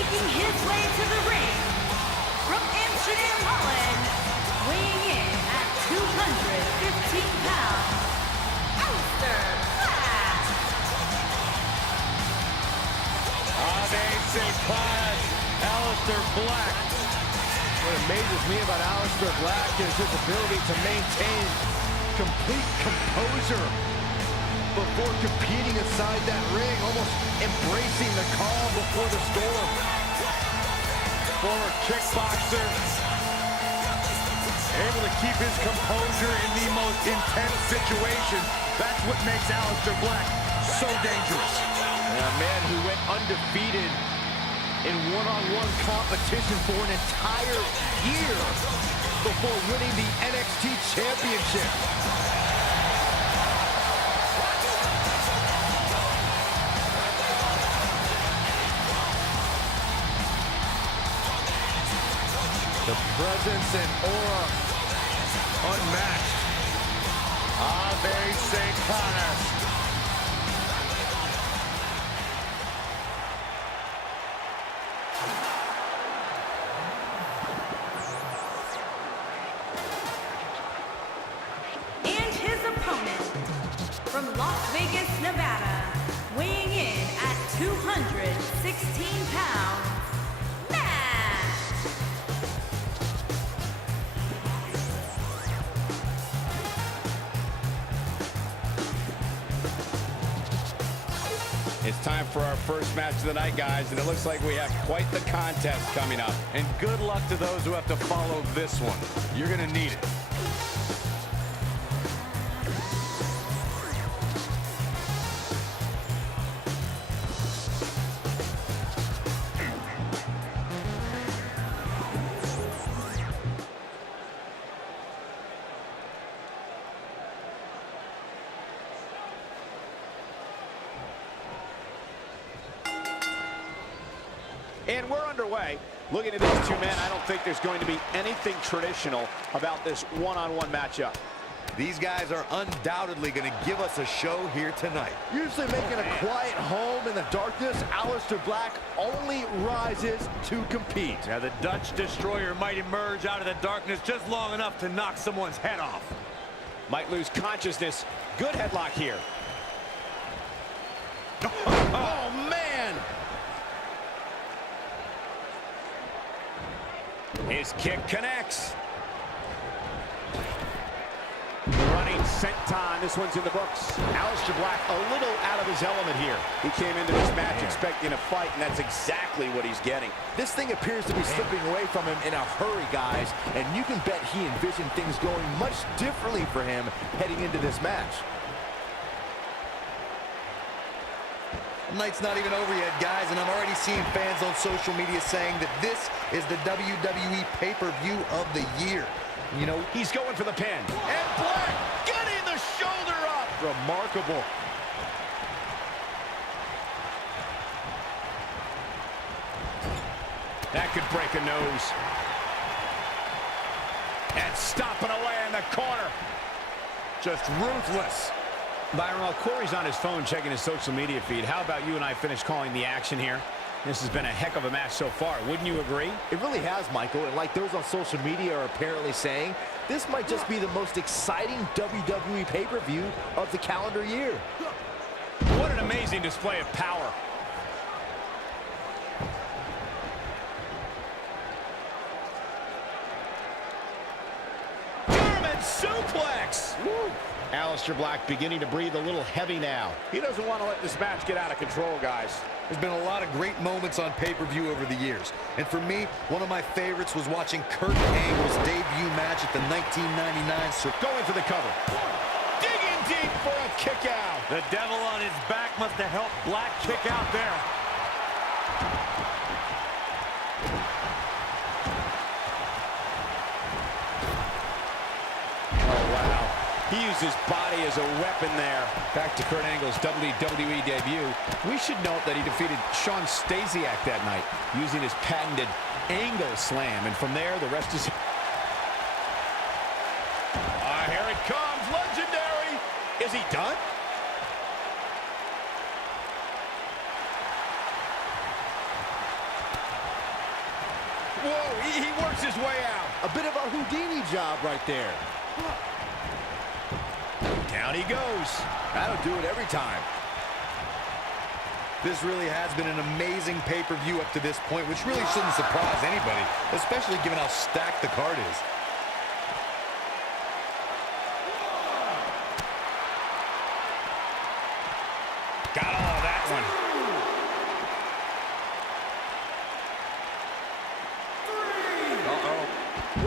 Making his way to the ring from Amsterdam, Holland, weighing in at 215 pounds, Aleister Black. Aleister Black. What amazes me about Aleister Black is his ability to maintain complete composure before competing inside that ring, almost embracing the calm before the storm. Former kickboxer, able to keep his composure in the most intense situations. That's what makes Aleister Black so dangerous. And a man who went undefeated in one-on-one competition for an entire year before winning the NXT Championship. The presence and aura unmatched. Aleister. And his opponent from Las Vegas, Nevada, weighing in at 216 pounds, It's time for our first match of the night, guys, and it looks like we have quite the contest coming up. And good luck to those who have to follow this one. You're going to need it. And we're underway. Looking at these two men, I don't think there's going to be anything traditional about this one-on-one matchup. These guys are undoubtedly going to give us a show here tonight. Usually making a quiet home in the darkness, Aleister Black only rises to compete. Now the Dutch Destroyer might emerge out of the darkness just long enough to knock someone's head off. Might lose consciousness. Good headlock here. Oh, man! His kick connects. Running senton. This one's in the books. Aleister Black a little out of his element here. He came into this match expecting a fight, and that's exactly what he's getting. This thing appears to be slipping away from him in a hurry, guys, and you can bet he envisioned things going much differently for him heading into this match. The night's not even over yet, guys, and I'm already seeing fans on social media saying that this is the WWE pay-per-view of the year. You know, He's going for the pin. And Black getting the shoulder up. Remarkable. That could break a nose. And stomping away in the corner. Just ruthless. Byron, while Corey's on his phone checking his social media feed, how about you and I finish calling the action here? This has been a heck of a match so far. Wouldn't you agree? It really has, Michael, and like those on social media are apparently saying, this might just be the most exciting WWE pay-per-view of the calendar year. What an amazing display of power. German suplex! Woo. Aleister Black beginning to breathe a little heavy now. He doesn't want to let this match get out of control, guys. there's been a lot of great moments on pay-per-view over the years. And for me, one of my favorites was watching Kurt Angle's debut match at the 1999 Circuit. Going for the cover. Digging deep for a kick out. The devil on his back must have helped Black kick out there. He used his body as a weapon there. Back to Kurt Angle's WWE debut. We should note that he defeated Shawn Stasiak that night using his patented angle slam. And from there, the rest is... Here it comes. Legendary. Is he done? Whoa, he works his way out. A bit of a Houdini job right there. Down he goes. That'll do it every time. This really has been an amazing pay-per-view up to this point, which really shouldn't surprise anybody, especially given how stacked the card is. Got all of that one. Uh-oh.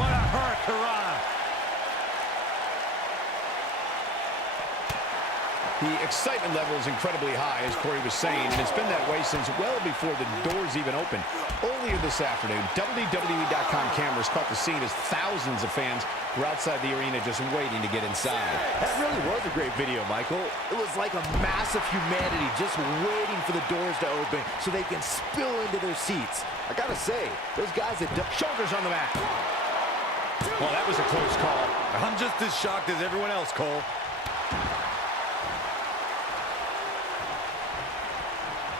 What a hurricanrana. The excitement level is incredibly high, as Corey was saying, and it's been that way since well before the doors even opened. Earlier this afternoon, WWE.com cameras caught the scene as thousands of fans were outside the arena just waiting to get inside. That really was a great video, Michael. It was like a massive humanity just waiting for the doors to open so they can spill into their seats. I gotta say, those guys that Shoulders on the mat. Well, that was a close call. I'm just as shocked as everyone else, Cole.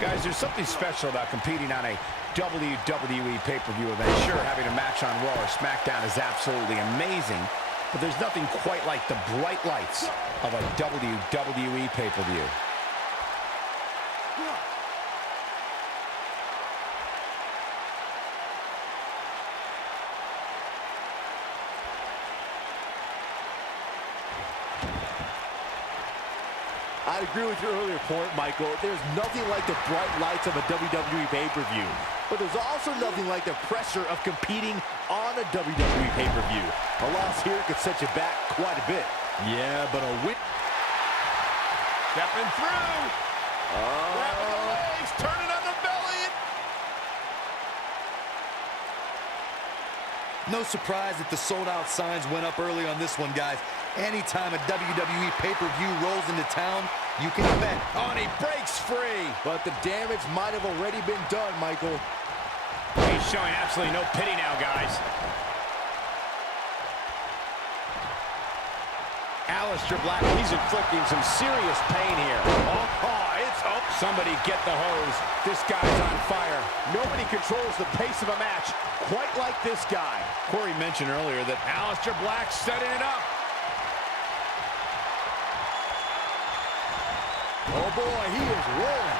Guys, there's something special about competing on a WWE pay-per-view event. Sure, having a match on Raw or SmackDown is absolutely amazing, but there's nothing quite like the bright lights of a WWE pay-per-view. I agree with your earlier point, Michael. There's nothing like the bright lights of a WWE pay-per-view. But there's also nothing like the pressure of competing on a WWE pay-per-view. A loss here could set you back quite a bit. Yeah, but a win. Stepping through. Grabbing the legs, turning on the belly. No surprise that the sold-out signs went up early on this one, guys. Anytime a WWE pay-per-view rolls into town, you can bet. Oh, and he breaks free. But the damage might have already been done, Michael. He's showing absolutely no pity now, guys. Aleister Black, he's inflicting some serious pain here. Oh, it's up. Somebody get the hose. This guy's on fire. Nobody controls the pace of a match quite like this guy. Corey mentioned earlier that Aleister Black setting it up. Oh boy, he is rolling.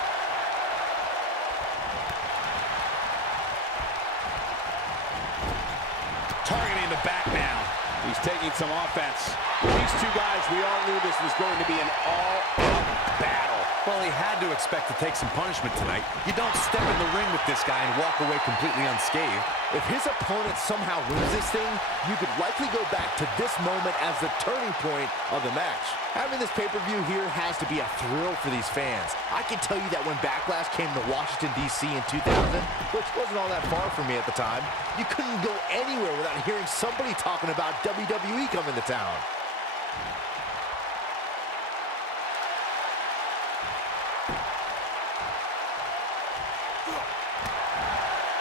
Targeting the back now. He's taking some offense. These two guys, we all knew this was going to be an all-out battle. Well, he had to expect to take some punishment tonight. You don't step in the ring with this guy and walk away completely unscathed. If his opponent somehow wins this thing, you could likely go back to this moment as the turning point of the match. Having this pay-per-view here has to be a thrill for these fans. I can tell you that when Backlash came to Washington, D.C. in 2000, which wasn't all that far from me at the time, you couldn't go anywhere without hearing somebody talking about WWE coming to town.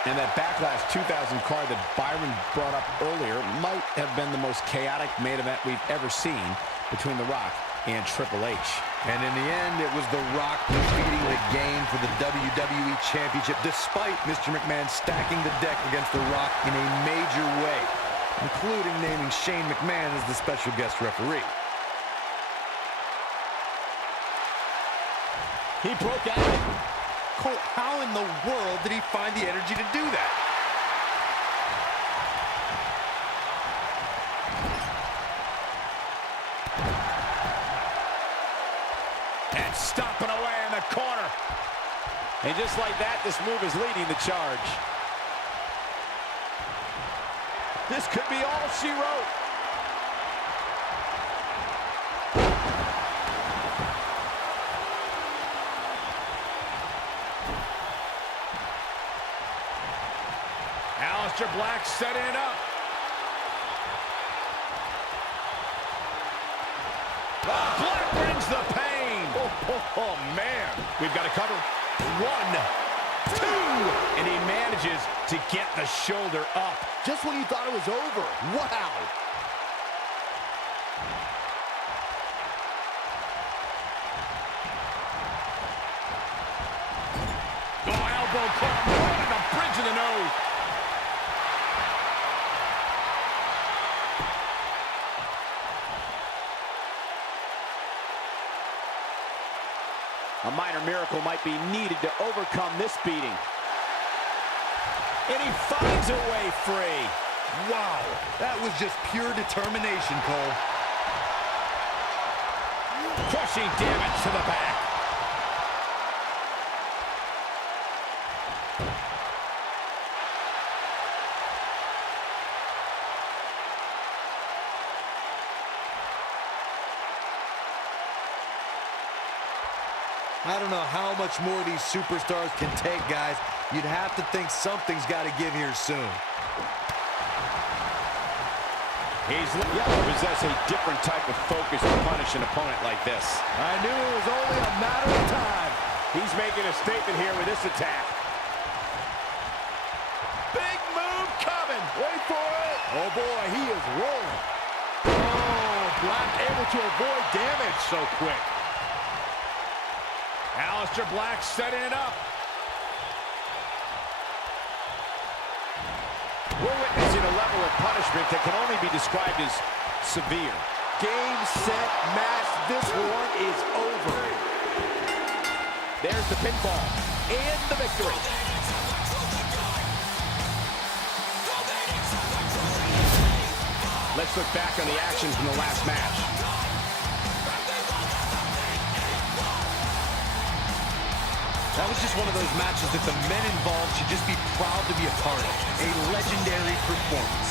And that Backlash 2000 card that Byron brought up earlier might have been the most chaotic main event we've ever seen between The Rock and Triple H. And in the end, it was The Rock defeating the game for the WWE Championship, despite Mr. McMahon stacking the deck against The Rock in a major way, including naming Shane McMahon as the special guest referee. He broke out. Cole, how in the world did he find the energy to do that? And stomping away in the corner. And just like that, this move is leading the charge. This could be all she wrote. Aleister Black setting it up. Black brings the pain. Oh, man. We've got to cover. 1, 2. And he manages to get the shoulder up. Just when you thought it was over. Wow. Oh, elbow club. Right on the bridge of the nose. A minor miracle might be needed to overcome this beating. And he finds a way free. Wow, that was just pure determination, Cole. Crushing damage to the back. I don't know how much more these superstars can take, guys. You'd have to think something's got to give here soon. He's to possess a different type of focus to punish an opponent like this. I knew it was only a matter of time. He's making a statement here with this attack. Big move coming. Wait for it. Oh, boy, he is rolling. Oh, Black able to avoid damage so quick. Aleister Black setting it up. We're witnessing a level of punishment that can only be described as severe. Game, set, match. This one is over. There's the pinfall and the victory. Let's look back on the action from the last match. That was just one of those matches that the men involved should just be proud to be a part of. A legendary performance.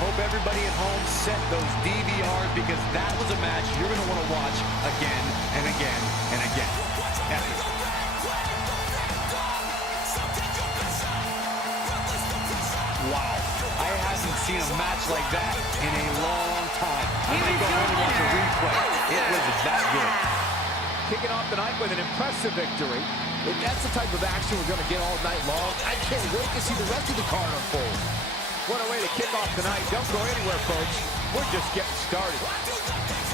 Hope everybody at home set those DVRs because that was a match you're going to want to watch again and again and again. Epic. Wow. I haven't seen a match like that in a long time. I might go home and watch a replay. It was that good. Kicking off the night with an impressive victory. If that's the type of action we're going to get all night long, I can't wait to see the rest of the card unfold. What a way to kick off the night. Don't go anywhere, folks. We're just getting started.